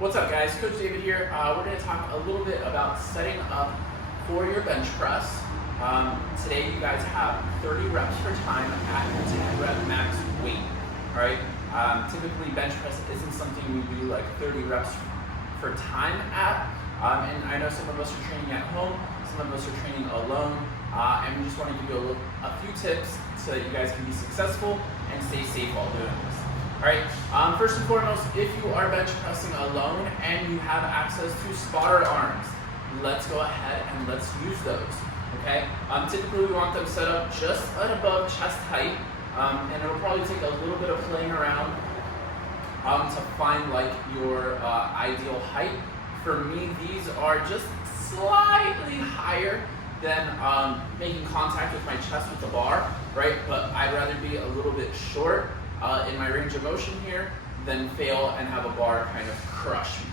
What's up, guys? Coach David here. We're going to talk a little bit about setting up for your bench press. Today, you guys have 30 reps per time at your 10 rep max weight. All right. Typically, bench press isn't something we do like 30 reps for time at. And I know some of us are training at home, some of us are training alone, and we just want to give you a few tips so that you guys can be successful and stay safe while doing this. Alright, first and foremost, if you are bench pressing alone and you have access to spotter arms, let's go ahead and let's use those, okay? Typically we want them set up just at above chest height, and it'll probably take a little bit of playing around to find like your ideal height. For me, these are just slightly higher than making contact with my chest with the bar, right? But I'd rather be a little bit short in my range of motion here than fail and have a bar kind of crush me,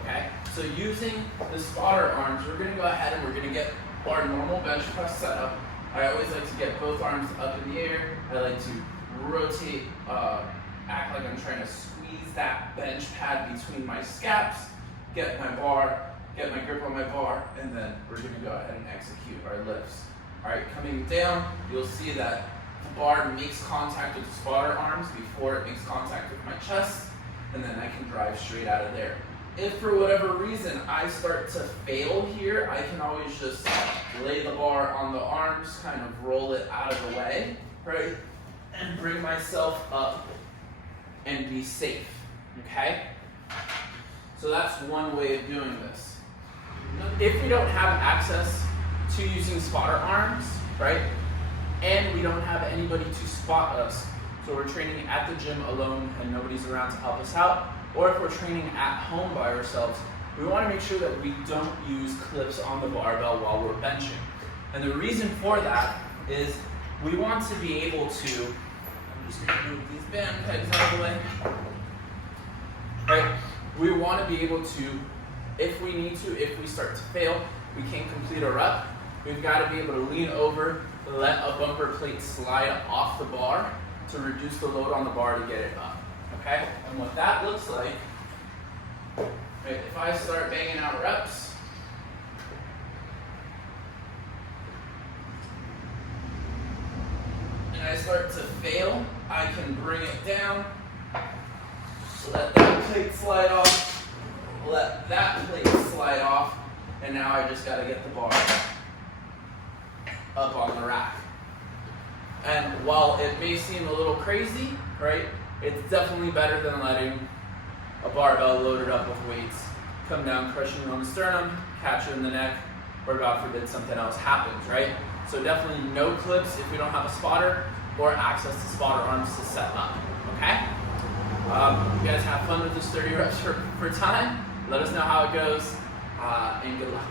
okay? So using the spotter arms, we're gonna go ahead and we're gonna get our normal bench press set up. I always like to get both arms up in the air. I like to rotate, act like I'm trying to squeeze that bench pad between my scaps, get my bar, get my grip on my bar, and then we're gonna go ahead and execute our lifts. All right, coming down, you'll see that the bar makes contact with the spotter arms before it makes contact with my chest, and then I can drive straight out of there. If for whatever reason I start to fail here, I can always just lay the bar on the arms, kind of roll it out of the way, right? And bring myself up and be safe, okay? So that's one way of doing this. If we don't have access to using spotter arms, right? And we don't have anybody to spot us, so we're training at the gym alone and nobody's around to help us out, or if we're training at home by ourselves, we want to make sure that we don't use clips on the barbell while we're benching. And the reason for that is we want to be able to, I'm just going to move these band pegs out of the way, right? We want to be able to, if we need to, if we start to fail, we can't complete a rep, we've got to be able to lean over, let a bumper plate slide off the bar to reduce the load on the bar to get it up, okay? And what that looks like, right, if I start banging out reps, and I start to fail, I can bring it down, let that plate slide off, let that plate slide off, and now I just gotta get the bar up on the rack. And while it may seem a little crazy, right, it's definitely better than letting a barbell loaded up with weights come down, crushing you on the sternum, catch you in the neck, or God forbid something else happens, right? So definitely no clips if we don't have a spotter or access to spotter arms to set up, okay? You guys have fun with this 30 reps for time. Let us know how it goes, and good luck.